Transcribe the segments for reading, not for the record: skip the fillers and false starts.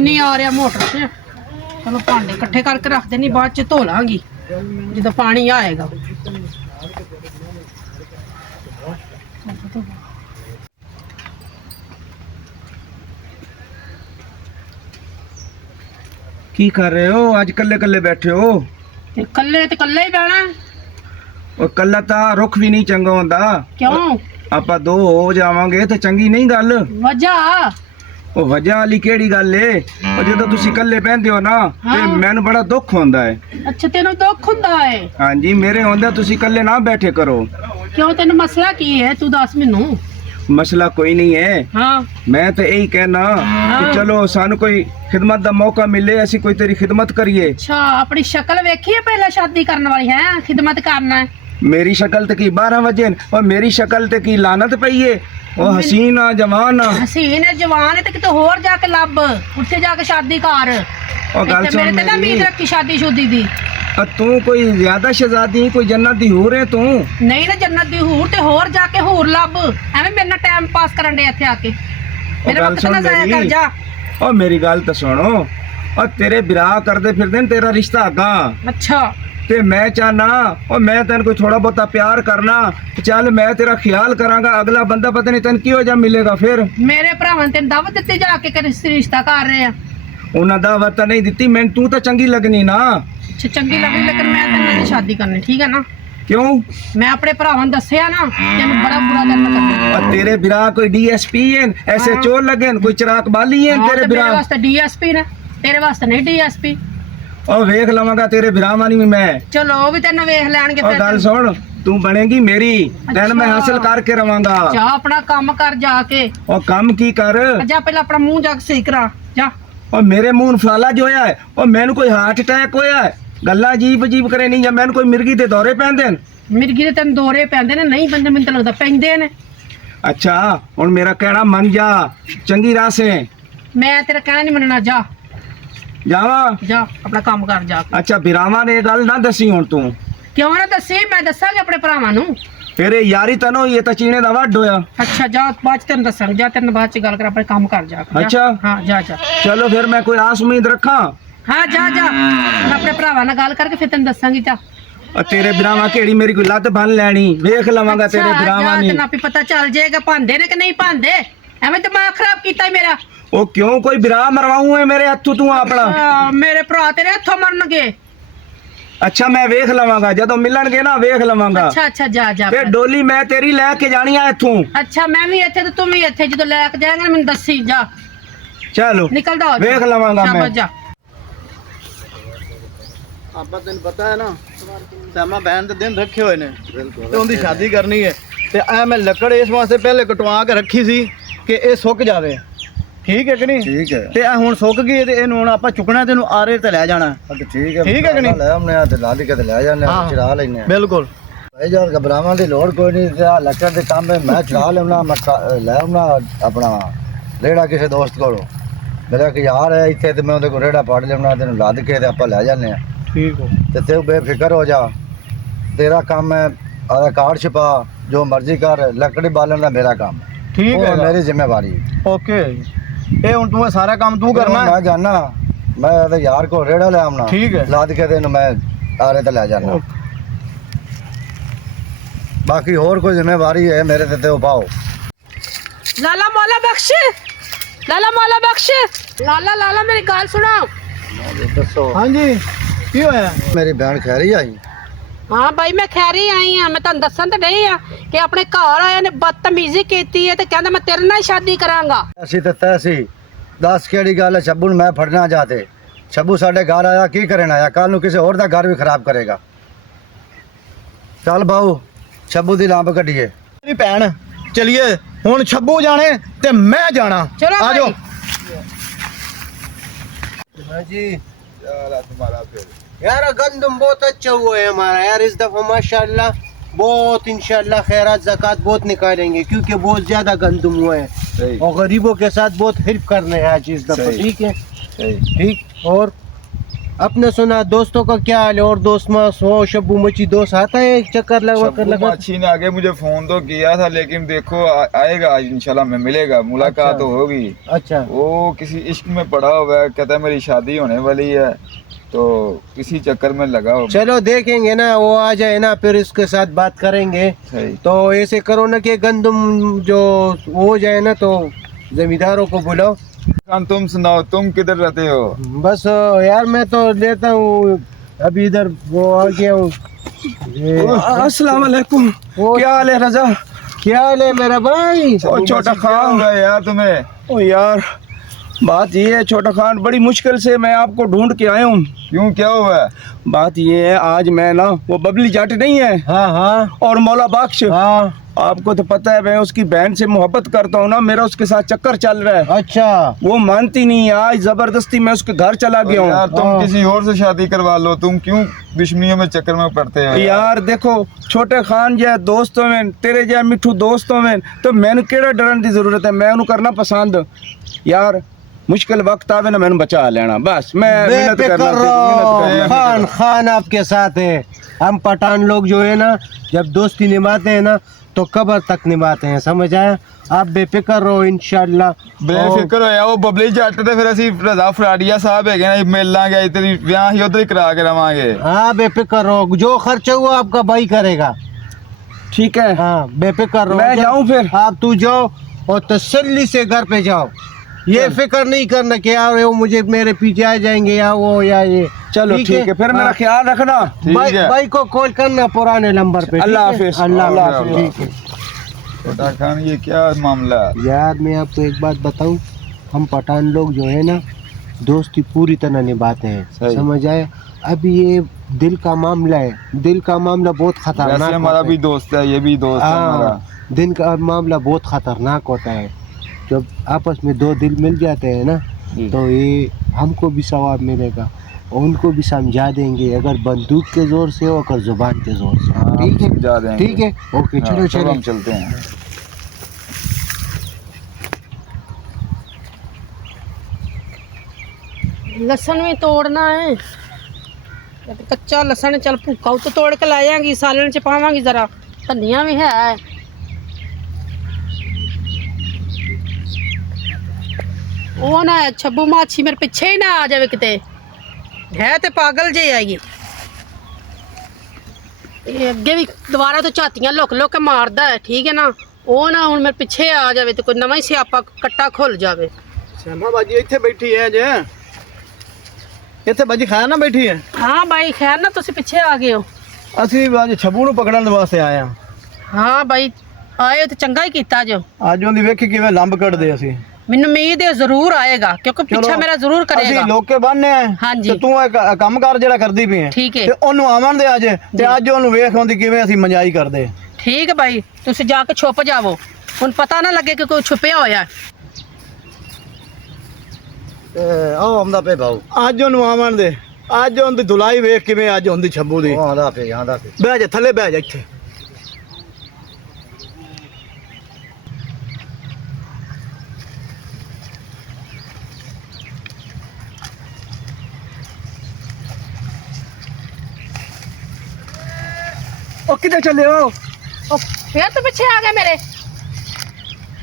पानी नहीं आ रहा मोटर से। चलो भांडे इकट्ठे करके रख देनी, बाद च धो लांगी जो पानी आएगा। की कर रहे हो आज? कल्ले कल्ले बैठे हो? कल्ले ते कल्ले ही बहना। और कल्ला ता रुख भी नहीं चंगा होंदा। क्यों? ਆਪਾਂ ਦੋ ਹੋ ਜਾਵਾਂਗੇ ਤੇ ਚੰਗੀ ਨਹੀਂ ਗੱਲ। वजह ਉਹ ਵਜ੍ਹਾ ਵਾਲੀ ਕਿਹੜੀ ਗੱਲ ਏ? ਉਹ ਜਦੋਂ ਤੁਸੀਂ ਇਕੱਲੇ ਪੈਂਦੇ ਹੋ ਨਾ ਤੇ ਮੈਨੂੰ ਬੜਾ ਦੁੱਖ ਹੁੰਦਾ ਹੈ। अच्छा तेन दुख हुंदा है? ਹਾਂਜੀ ਮੇਰੇ ਹੁੰਦਿਆਂ ਤੁਸੀਂ ਇਕੱਲੇ ਨਾ ਬੈਠੇ ਕਰੋ। क्यों तेन मसला की है तू दस मैनू। ਮਸਲਾ ਕੋਈ ਨਹੀਂ ਹੈ। हाँ ਮੈਂ ਤਾਂ ਇਹੀ ਕਹਿਣਾ ਕਿ ਚਲੋ ਸਾਨੂੰ ਕੋਈ ਖਿਦਮਤ ਦਾ ਮੌਕਾ ਮਿਲੇ, ਅਸੀਂ ਕੋਈ ਤੇਰੀ ਖਿਦਮਤ ਕਰੀਏ। अच्छा अपनी शक्ल वेखी है पहले शादी करने वाली है खिदमत करना है। मेरी शक्ल ते की 12 वजे और मेरी शक्ल ते की लानत पई है। ਉਹ ਹਸੀਨਾ ਜਵਾਨ हसीन है जवान है तो किते होर जाके लब उत्थे जाके शादी कर। ਉਹ ਗੱਲ मेरे ਸੁਣ ते ना उम्मीद ਮੇਰੀ। रखी शादी शुदी दी। ਤੂੰ ਕੋਈ ਜ਼ਿਆਦਾ ਸ਼ਹਿਜ਼ਾਦੀ ਕੋਈ ਜन्नत ਦੀ ਹੂਰ ਹੈ ਤੂੰ। नहीं ना जन्नत दी हूर ते होर जाके हूर लब एवें मेरे नाल टाइम पास करन दे इत्थे आके मेरे ਗੱਲ वक्त ਸੁਣ ना जाया कर ਮੇਰੀ। जा। ਉਹ ਮੇਰੀ ਗੱਲ ਤਾਂ ਸੁਣੋ। ਉਹ ਤੇਰੇ ਵਿਆਹ ਕਰਦੇ ਫਿਰਦੇ ਨੇ ਤੇਰਾ ਰਿਸ਼ਤਾ ਅਗਾ अच्छा ਤੇ ਮੈਂ ਚਾਹਨਾ ਉਹ ਮੈਂ ਤੈਨੂੰ ਕੋਈ ਥੋੜਾ ਬਹੁਤਾ ਪਿਆਰ ਕਰਨਾ ਚੱਲ ਮੈਂ ਤੇਰਾ ਖਿਆਲ ਕਰਾਂਗਾ। ਅਗਲਾ ਬੰਦਾ ਪਤਾ ਨਹੀਂ ਤੈਨੂੰ ਕਿਹੋ ਜਿਹਾ ਮਿਲੇਗਾ ਫਿਰ। मेरे भरावां ने तेन दावत दित्ती जाके कि रिश्ता कर रहे हैं। ਉਹਨਾਂ ਦਾਵਤ ਤਾਂ ਨਹੀਂ ਦਿੱਤੀ ਮੈਨੂੰ, ਤੂੰ ਤਾਂ ਚੰਗੀ ਲੱਗਣੀ ਨਾ। अच्छा चंगी लगी लेकिन मैं तेरे नाल शादी करनी ठीक है ना। ਕਿਉਂ? मैं अपने भरावां ने दस्सिया ना तेन बड़ा बुरा दिन करना। और तेरे बिरा कोई डीएसपी है ऐसे चोर लगे कोई चिराग बाली है तेरे बिरा? मेरे वास्ते डीएसपी ने तेरे वास्ते नहीं डीएसपी। और वेख लवांगा तेरे बिरा वाली भी मैं। चलो वो भी तेन वेख लैणगे और गल सुन तू बनेगी मेरी तेन मैं हासिल करके रवांगा। जा अपना काम कर जाके। और काम की कर जा पहले अपना मुंह जाके सही करा जा। और मेरे मुंह फलाला जो है और मैनू कोई हार्ट अटैक होया है गल्ला अजीब अजीब करे नहीं या मैनू कोई मिर्गी दे दौरे पैंदे न? मिर्गी दे तेन दौरे पैंदे ने नहीं पैंदे मैनूं तां लगदा पैंदे ने। अच्छा हुण मेरा कहना मन जा चंगी राह से। मैं तेरा कहना नहीं मनना जा जावा। जा अपना काम कर जा। अच्छा बिरावा ने गल ना दसी हुण तू। क्यों ना दसी मैं दसांगी अपने भरावां नूं। फिर ये यारी तनो ये तो चीने दा वड होया। अच्छा जा बाद च तेन दसांगी जा तेन बाद च गल कर अपने काम कर जा। अच्छा हाँ जा जा। चलो फिर मैं कोई आस उम्मीद रखा। हाँ जा जा मैं अपने भरावां नाल गल करके फिर तेन दसांगी जा। और तेरे बिरावा केड़ी मेरी कोई लत बन लैनी वेख लवांगा तेरे बिरावा ने। तेन आपे पता चल जाएगा भांदे ने कि नहीं भांदे। एवें दिमाग खराब कीता है मेरा। ओ क्यों कोई बिरा मरवाऊं है मेरे हथों तू अपना? मेरे भरा तेरे हथों मरनगे। अच्छा मैं वेख लवांगा जदों मिलणगे ना वेख लवांगा। अच्छा अच्छा जा जा। फिर डोली मैं तेरी लेके जानी है इथों। अच्छा मैं भी इत्थे ते तुम भी इत्थे जदों लेके जाएंगे ना मैनूं दसी जा। चलो निकल दो वेख लवांगा मैं। जा ਆਪਾਂ ਤੈਨੂੰ ਪਤਾ ਹੈ ਨਾ ਸਾਮਾ ਬਹਿਣ ਦੇ ਦਿਨ ਰੱਖੇ ਹੋਏ ਨੇ ਤੇ ਉਹਦੀ ਸ਼ਾਦੀ ਕਰਨੀ ਹੈ ਤੇ ਐ ਮੈਂ ਲੱਕੜ ਇਸ ਵਾਸਤੇ ਪਹਿਲੇ ਕਟਵਾ ਕੇ ਰੱਖੀ ਸੀ ਕਿ ਇਹ ਸੁੱਕ ਜਾਵੇ। ਠੀਕ ਹੈ ਕਿ ਨਹੀਂ? ਠੀਕ ਹੈ। ਤੇ ਇਹ ਹੁਣ ਸੁੱਕ ਗਈ ਤੇ ਇਹਨੂੰ ਹੁਣ ਆਪਾਂ ਚੁੱਕਣਾ ਤੇ ਇਹਨੂੰ ਆਰੇ ਤੇ ਲੈ ਜਾਣਾ। ਠੀਕ ਹੈ ਕਿ ਨਹੀਂ? ਲੈ ਆਉਨੇ ਆ ਤੇ ਲਾ ਕੇ ਤੇ ਲੈ ਜਾਂਦੇ ਆ ਚੜਾ ਲੈਨੇ ਆ। ਬਿਲਕੁਲ ਭਾਈ ਯਾਰ ਘਬਰਾਵਾਂ ਦੀ ਲੋੜ ਕੋਈ ਨਹੀਂ ਤੇ ਆ ਲੱਕੜ ਦੇ ਕੰਮ ਮੈਂ ਚੜਾ ਲੈਣਾ ਲੈ ਆਉਣਾ ਆਪਣਾ ਰੇੜਾ ਕਿਸੇ ਦੋਸਤ ਕੋਲੋਂ। ਮੇਰਾ ਕਿ ਯਾਰ ਹੈ ਇੱਥੇ ਤੇ ਮੈਂ ਉਹਦੇ ਕੋਲ ਰੇੜਾ ਪਾੜ ਲੈਣਾ ਤੈਨੂੰ ਲੱਦ ਕੇ ਤੇ ਆਪਾਂ ਲੈ ਜਾਂਦੇ ਆ। ਠੀਕ ਹੋ ਤੇ ਤੂੰ ਬੇਫਿਕਰ ਹੋ ਜਾ ਤੇਰਾ ਕੰਮ ਹੈ ਆਦਾ ਕਾਰਡ ਛਪਾ ਜੋ ਮਰਜ਼ੀ ਕਰ ਲੱਕੜੀ ਬਾਲਣ ਦਾ ਮੇਰਾ ਕੰਮ। ਠੀਕ ਹੈ ਮੇਰੀ ਜ਼ਿੰਮੇਵਾਰੀ। ਓਕੇ ਇਹ ਹੁਣ ਤੂੰ ਇਹ ਸਾਰਾ ਕੰਮ ਤੂੰ ਕਰਨਾ ਹੈ। ਮੈਂ ਜਾਣਾ ਮੈਂ ਉਹਦੇ ਯਾਰ ਕੋਲ ਰੇੜਾ ਲੈ ਆਉਣਾ। ਠੀਕ ਹੈ। ਲੱਦ ਕੇ ਤੇ ਇਹਨੂੰ ਮੈਂ ਆਰੇ ਤੇ ਲੈ ਜਾਣਾ। बाकी और कोई जिम्मेवारी है मेरे ते तो पाओ। लाला मौला बख्श लाला मौला बख्श लाला लाला मेरी गल सुनो। दसो हाँ जी की होया? मेरी बहन खैरी आई? हाँ भाई मैं खैरी आई हाँ मैं तुहानू दसन ते नहीं कि अपने घर आए ने बदतमीजी कीती है ते कहंदा मैं तेरे नाल शादी करांगा। ਅਸੀਂ ਤੇ ਤੈ ਸੀ ਦੱਸ ਕਿਹੜੀ ਗੱਲ ਹੈ ਸ਼ੱਬੂ ਨੂੰ ਮੈਂ ਫੜਨਾ ਚਾਹਤੇ। ਸ਼ੱਬੂ ਸਾਡੇ ਘਰ ਆਇਆ ਕੀ ਕਰਨ ਆਇਆ? ਕੱਲ ਨੂੰ ਕਿਸੇ ਹੋਰ ਦਾ ਘਰ ਵੀ ਖਰਾਬ ਕਰੇਗਾ। ਚੱਲ ਬਾਊ ਸ਼ੱਬੂ ਦੀ ਲਾਂਬ ਕੱਢੀਏ। ਮੇਰੀ ਭੈਣ ਚਲਿਏ ਹੁਣ ਛੱਬੂ ਜਾਣੇ ਤੇ ਮੈਂ ਜਾਣਾ। चलो ਆ ਜਾਓ। जी यार गंदम बहुत अच्छा हुआ है हमारा यार इस दफा माशाल्लाह बहुत इंशाल्लाह खैरात ज़कात बहुत निकालेंगे क्योंकि बहुत ज्यादा गंदम हुआ है और गरीबों के साथ बहुत हेल्प करने हैं आज इस दफा। ठीक है ठीक। और अपने सुना दोस्तों का क्या हाल है? और दोस्त वो शब्बू मची दोस्त आता है एक चक्कर लगा अच्छी ने आगे मुझे फोन तो किया था, लेकिन देखो आएगा आज इंशाल्लाह में मिलेगा, मुलाकात अच्छा। तो होगी। अच्छा वो किसी इश्क में पड़ा हुआ है, कहता है मेरी शादी होने वाली है, तो इसी चक्कर में लगा हो। चलो देखेंगे ना, वो आ जाए ना फिर इसके साथ बात करेंगे। सही। तो ऐसे करो ना कि गंदम जो हो जाए ना तो जमींदारों को बुलाओ। तुम सुनाओ, तुम किधर रहते हो? बस यार मैं तो लेता हूँ अभी इधर वो आ गया हूँ। अस्सलाम वालेकुम। वो- क्या हाल है रजा? क्या हाल है मेरा भाई? ओ छोटा खान यार तुम्हें। ओ यार बात ये है छोटा खान, बड़ी मुश्किल से मैं आपको ढूंढ के आया हूँ। क्यों, क्या हुआ है? बात ये है, आज मैं ना वो बबली जाट नहीं है हाँ हाँ और मौला बख्श, हाँ। आपको तो पता है मैं उसकी बहन से मोहब्बत करता हूँ ना, मेरा उसके साथ चक्कर चल रहा है। अच्छा वो मानती नहीं है, आज जबरदस्ती मैं उसके घर चला गया यार हूँ। तुम किसी और से शादी करवा लो, तुम क्यों दुश्मनियों में चक्कर में पड़ते हो? यार देखो छोटे खान जै दोस्तों में, तेरे जै मिठू दोस्तों में, तो मैंने केड़ा डरन की जरूरत है, मैं उन्हें करना पसंद। यार मुश्किल वक्त आवे ना मैंने बचा लेना, बस मैं मेहनत बेफिक्र करना रहो, खान खान आपके साथ है। हम पठान लोग जो है ना जब दोस्ती निभाते हैं ना तो कब्र तक निभाते हैं, समझ आया? आप बेफिक्र रहो इंशाल्लाह। बेफिक्र होया वो बबली जट ते फिर ਅਸੀਂ रजा फराडिया साहब है ना मिल लांगे, तेरी ब्याह ही उधर ही करा के रवांगे। हाँ बेफिक्र रहो, जो खर्चा हुआ आपका भाई करेगा। ठीक है। हाँ बेफिक्र रहो। मैं जाऊं फिर? आप तू जाओ और तसल्ली से घर पे जाओ, ये फिक्र नहीं करना कि यार वो मुझे मेरे पीछे आ जाएंगे या वो या ये। चलो ठीक है, फिर मेरा हाँ। ख्याल रखना। भाई भाई को कॉल करना पुराने नंबर पे। अल्लाह ठीक है? हाफिज। अल्लाह अल्लाह हाफिज। हाफिज। ठीक है छोटा खान ये क्या मामला है? यार मैं आपको एक बात बताऊं, हम पठान लोग जो है ना दोस्ती पूरी तरह निभाते हैं, सही। समझ आए? अभी ये दिल का मामला है, दिल का मामला बहुत खतरनाक वैसे हमारा होता भी है। दोस्त है, ये भी दोस्त है हमारा। हाँ, दिल का मामला बहुत खतरनाक होता है। जब आपस में दो दिल मिल जाते हैं ना तो ये हमको भी सवाब मिलेगा और उनको भी समझा देंगे, अगर बंदूक के जोर से हो अगर जुबान के जोर से हो। ठीक समझा है देंगे। ठीक है ओके हाँ, चलो चलो चलो। हम चलते हैं। लहसुन भी तोड़ना है, कच्चा लहसुन चल भूखा तो तोड़ के ला जाएंगी, सालन च पावांगी, जरा धनिया भी है। ਉਹ ਨਾ ਛੱਬੂ ਮਾਛੀ ਮੇਰੇ ਪਿੱਛੇ ਹੀ ਨਾ ਆ ਜਾਵੇ ਕਿਤੇ, ਹੈ ਤੇ ਪਾਗਲ ਜੇ ਆਏਗੀ। ਇਹ ਅੱਗੇ ਵੀ ਦੁਬਾਰਾ ਤੋਂ ਝਾਤੀਆਂ ਲੁਕ ਲੁਕ ਕੇ ਮਾਰਦਾ ਹੈ, ਠੀਕ ਹੈ ਨਾ? ਉਹ ਨਾ ਹੁਣ ਮੇਰੇ ਪਿੱਛੇ ਆ ਜਾਵੇ ਤੇ ਕੋਈ ਨਵਾਂ ਹੀ ਸਿਆਪਾ ਕੱਟਾ ਖੁੱਲ ਜਾਵੇ। श्यामा बाजी ਇੱਥੇ ਬੈਠੀ ਹੈ ਜੇ, ਇੱਥੇ ਬਾਜੀ ਖਾਇਆ ਨਾ ਬੈਠੀ ਹੈ। ਹਾਂ ਬਾਈ ਖੈਰ ਨਾ ਤੁਸੀਂ ਪਿੱਛੇ ਆ ਗਏ ਹੋ। ਅਸੀਂ ਅੱਜ ਛੱਬੂ ਨੂੰ ਪਕੜਨ ਦੇ ਵਾਸਤੇ ਆਏ ਹਾਂ। ਹਾਂ ਬਾਈ ਆਏ ਤੇ ਚੰਗਾ ਹੀ ਕੀਤਾ ਜੋ, ਅੱਜ ਉਹਦੀ ਵੇਖੀ ਕਿਵੇਂ ਲੰਬ ਕੱਢਦੇ ਅਸੀਂ। ਮੈਨੂੰ ਉਮੀਦ ਹੈ ਜ਼ਰੂਰ ਆਏਗਾ ਕਿਉਂਕਿ ਪਿੱਛਾ ਮੇਰਾ ਜ਼ਰੂਰ ਕਰੇਗਾ। ਅਸੀਂ ਲੋਕੇ ਬੰਨੇ ਆ ਹਾਂਜੀ। ਤੇ ਤੂੰ ਇਹ ਕੰਮ ਕਰ ਜਿਹੜਾ ਕਰਦੀ ਪਈ ਹੈ ਠੀਕ ਹੈ। ਤੇ ਉਹਨੂੰ ਆਵਣ ਦੇ ਅੱਜ, ਤੇ ਅੱਜ ਉਹਨੂੰ ਵੇਖ ਆਉਂਦੀ ਕਿਵੇਂ ਅਸੀਂ ਮਜਾਈ ਕਰਦੇ। ਠੀਕ ਹੈ ਬਾਈ ਤੁਸੀਂ ਜਾ ਕੇ ਛੁਪ ਜਾਵੋ, ਹੁਣ ਪਤਾ ਨਾ ਲੱਗੇ ਕਿ ਕੋਈ ਛੁਪਿਆ ਹੋਇਆ। ਆਓ ਆਉਂਦਾ ਪਏ ਭਾਉ, ਅੱਜ ਉਹਨੂੰ ਆਵਣ ਦੇ, ਅੱਜ ਉਹਦੀ ਧੁਲਾਈ ਵੇਖ ਕਿਵੇਂ ਅੱਜ ਹੁੰਦੀ ਛੱਬੂ ਦੀ। ਉਹ ਆਉਂਦਾ ਪਏ। ਬਹਿ ਜਾ ਥੱਲੇ, ਬਹਿ ਜਾ ਇੱਥੇ। ओ किधर चले हो? ਉਹ ਫੇਰ ਤੋਂ ਪਿੱਛੇ ਆ ਗਏ ਮੇਰੇ।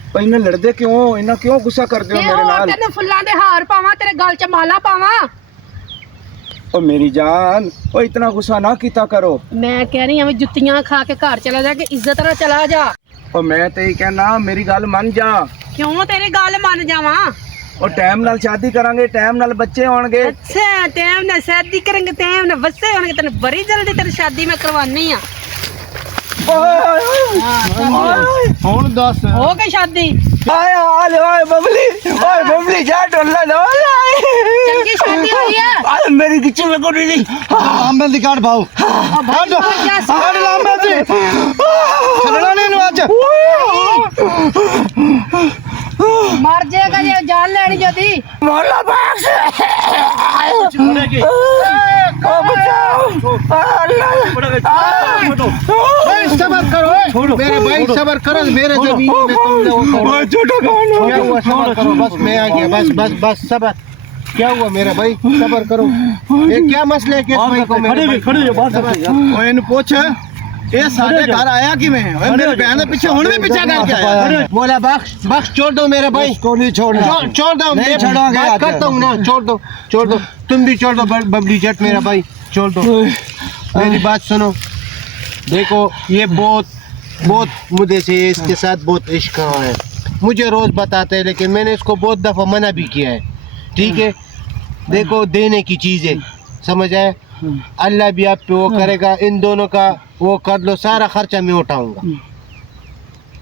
ओ इन्हें लड़दे क्यों, इन्हें क्यों गुस्सा करते हो ਤੇ मेरे ਹੋਰ नाल? ਤੈਨੂੰ ਫੁੱਲਾਂ ਦੇ ਹਾਰ ਪਾਵਾਂ, ਤੇਰੇ ਗਲ 'ਚ ਮਾਲਾ ਪਾਵਾਂ। ओ मेरी जान, ओ इतना गुस्सा ना कीता करो। ਮੈਂ ਕਹਿ ਰਹੀ ਹਾਂ ਵੀ ਜੁੱਤੀਆਂ ਖਾ ਕੇ ਘਰ ਚਲਾ ਜਾ, ਕੇ ਇੱਜ਼ਤ ਨਾਲ ਚਲਾ ਜਾ। ओ मैं ते ही कहना मेरी गल मन जा। ਕਿਉਂ ਤੇਰੀ ਗੱਲ ਮੰਨ ਜਾਵਾਂ? ओ टाइम नाल शादी करांगे, टाइम नाल बच्चे होणगे। ਅੱਛਾ ਟਾਈਮ ਨਾਲ ਸ਼ਾਦੀ ਕਰਾਂਗੇ, ਟਾਈਮ ਨਾਲ ਬੱਸੇ ਹੋਣਗੇ, ਤੈਨੂੰ ਬੜੀ ਜਲਦੀ ਤੇਰੀ ਸ਼ਾਦੀ ਮੈਂ ਕਰਵਾਨੀ ਆ। ਹੁਣ ਦੱਸ। ਹੋ ਗਈ ਸ਼ਾਦੀ? आए आले ओए बबली, ओए बबली जा टोला दो। ਚੰਗੀ ਸ਼ਾਦੀ ਹੋਈ ਆ। अरे मेरी किचन में कोई नहीं। ਲਾਂਬੇ ਦੀ ਕਾਢ ਭਾਉ, ਕਾਢ ਕਾਢ ਲਾਂਬੇ ਦੀ। ਛੱਡਣਾ ਨਹੀਂ ਇਹਨੂੰ ਅੱਜ। ਮਰ ਜਾਏਗਾ ਜੇ ਜਾਨ ਲੈਣੀ ਜਦੀ। मोहल्ला बाग से ओ बचाओ। सबर करो मेरे भाई, सबर करो। मेरे जमीन में तुम लोग छोटा कौन हो? क्या हुआ? सबर करो, बस मैं आ गया, बस बस बस सबर। क्या हुआ मेरा भाई, सबर करो। ये क्या मसला है किस भाई को मेरे भाई? ਓਏ ਇਹਨੂੰ ਪੁੱਛ ਇਹ ਸਾਡੇ ਘਰ ਆਇਆ ਕਿਵੇਂ? ਓਏ ਮੇਰੀ ਭੈਣ ਦੇ ਪਿੱਛੇ ਹੁਣ ਵੀ ਪਿੱਛਾ ਕਰਕੇ ਆਇਆ। बोला बख्श बख्श, छोड़ दो मेरे भाई, इसको नहीं छोड़ना। छोड़ दो, नहीं मैं छोड़ोगे, बात आते करता हूँ ना, छोड़ दो, तुम भी छोड़ दो बबली जट मेरा भाई, छोड़ दो। मेरी बात सुनो, देखो ये बहुत मुद्दे से इसके साथ बहुत इश्क है, मुझे रोज बताते हैं, लेकिन मैंने इसको बहुत दफा मना भी किया है, ठीक है। देखो देने की चीज है, समझ आए, अल्लाह भी आप पे वो करेगा, इन दोनों का वो कर लो, सारा खर्चा मैं उठाऊंगा।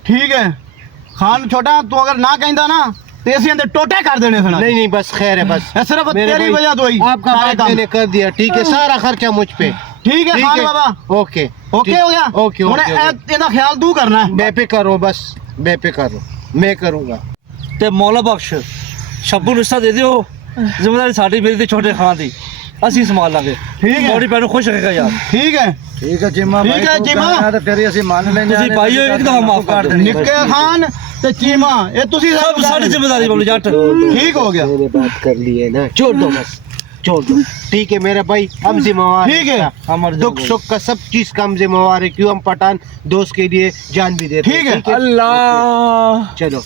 ਠੀਕ ਹੈ ਖਾਨ ਛੋਟਾ ਤੂੰ ਅਗਰ ਨਾ ਕਹਿੰਦਾ ਨਾ ਤੇ ਅਸੀਂ ਇਹਦੇ ਟੋਟੇ ਕਰ ਦੇਣੇ ਸਨ। नहीं नहीं बस खैर है, बस ਇਹ ਸਿਰਫ मेरे ਤੇਰੀ भाई, ਵਜ੍ਹਾ ਤੋਂ ਹੀ आपका सारे बात काम। मैंने कर दिया, ठीक है, सारा खर्चा मुझ पे, ਠੀਕ ਹੈ ठीक ਖਾਨ है ਬਾਬਾ ओके ਓਕੇ ਹੋ ਗਿਆ। ओके ਹੁਣ ओके ਇਹਦਾ ਖਿਆਲ ਤੂੰ ਕਰਨਾ ਹੈ। बेफिक्र हो, बस बेफिक्र हो, मैं करूंगा। ਤੇ ਮੌਲਾ ਬਖਸ਼ ਸ਼ੱਬੂ ਨੂੰ ਹਿੱਸਾ ਦੇ ਦਿਓ, ਜ਼ਿੰਮੇਵਾਰੀ ਸਾਡੀ ਮੇਰੀ ਤੇ ਛੋਟੇ ਖਾਨ ਦੀ, ਅਸੀਂ ਸੰਭਾਲ ਲਾਂਗੇ। ਠੀਕ ਹੈ। ਮੋੜੀ ਭੈਣ ਨੂੰ ਖੁਸ਼ ਰੱਖੇਗਾ ਯਾਰ। ਠੀਕ ਹੈ ठीक है जिम्मा ठीक भाई, है, तू जिम्मा। कहना तो फिर ही ਅਸੀਂ ਮੰਨ ਲੈਂਦੇ ਤੁਸੀਂ ਭਾਈਓ ਇੱਕ ਦਫਾ ਮਾਫ ਕਰ ਦਿਓ। ਨਿੱਕੇ ਖਾਨ ਤੇ ਚੀਮਾ ਇਹ ਤੁਸੀਂ ਸਭ ਸਾਡੀ ਜ਼ਿੰਮੇਵਾਰੀ ਬੋਲੋ ਜੱਟ। ਠੀਕ ਹੋ ਗਿਆ। मैंने बात कर ली है ना, छोड़ दो बस, छोड़ दो, ठीक है मेरे भाई, हम जिम्मेवार ठीक है। हमारे दुख सुख का सब चीज का हम जिम्मेवार है, क्यों हम पठान दोस्त के लिए जान भी देते हैं, ठीक है। ठीक है अल्लाह चलो।